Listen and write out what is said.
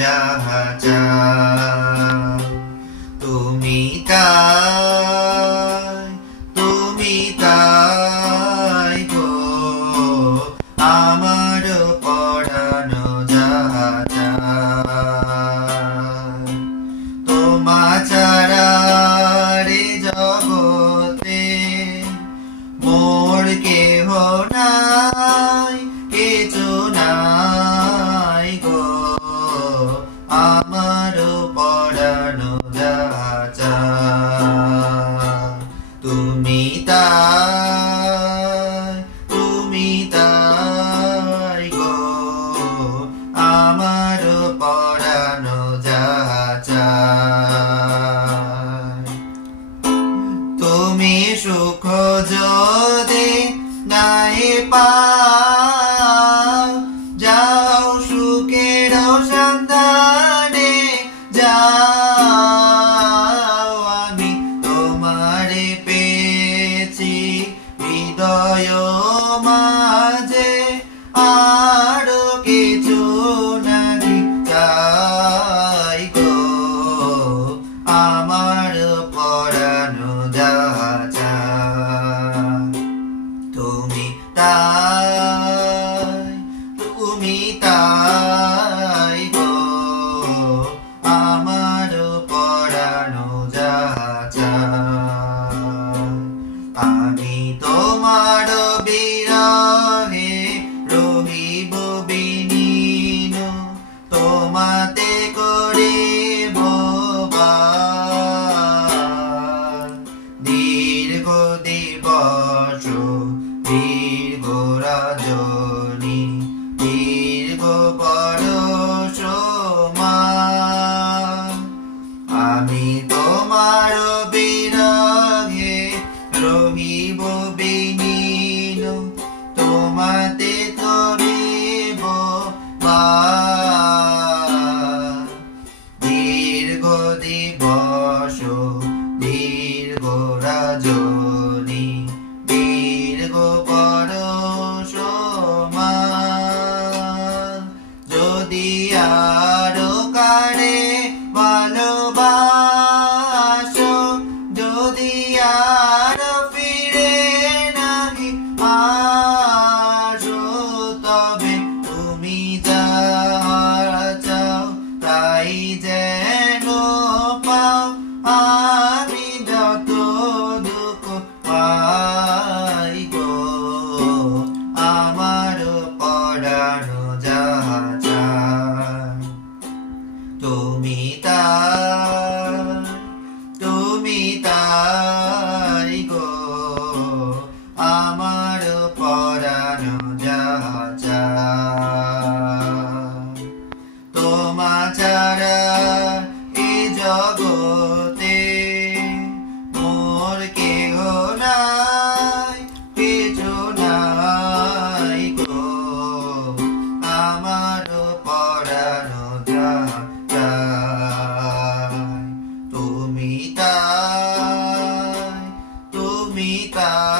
যাহা চাই। তুমি তাই, তুমি তাই গো আমার পরানো যাহা চাই। তোমা ছাড়া রে জগতে মোর কেহ নাই, কিছু নাই গো আমার পরানো যাহা চাই। তুমি তাই, তুমি তাই গো আমার পরানো যাহা চাই। তুমি সুখ যদি নাই পাও, যাও সুখের সন্ধানে যাও। আমি তোমারে পেয়েছি হৃদয় মাঝে, আরো কিছু নাহি চাই গো আমার পরানো যাহা চাই। তুমি তাই, তুমি তাই গো আমার পরানো যাহা চাই। আমি তোমার বিরহে রহিব বিনীন, তোমাতে করিব বাস। দীর্ঘ দিবস দীর্ঘ রজনী দীর্ঘ বরষ মাস, আমি তোমার বিরহে রহিব বিনীন, তোমাতে করিব বাস। দীর্ঘ দিবস দীর্ঘ রজনী দীর্ঘ বরষ মাস, যদি আরো কারে ভালোবাসো, যদি আরো ফিরে নাহি আসো, তবে তুমি যাহা চাও তাই যেন পাও। আমি যত দুঃখ পাই গো আমার পরানো যাহা চাই। তুমি তাই, তুমি তাই গো আমার পরানো যাহা চাই। তোমা ছাড়া এ জগতে মোর কেহ নাই, কিছু নাই গো আমার পরানো যাহা চাই। তুমি তাই, তুমি তাই।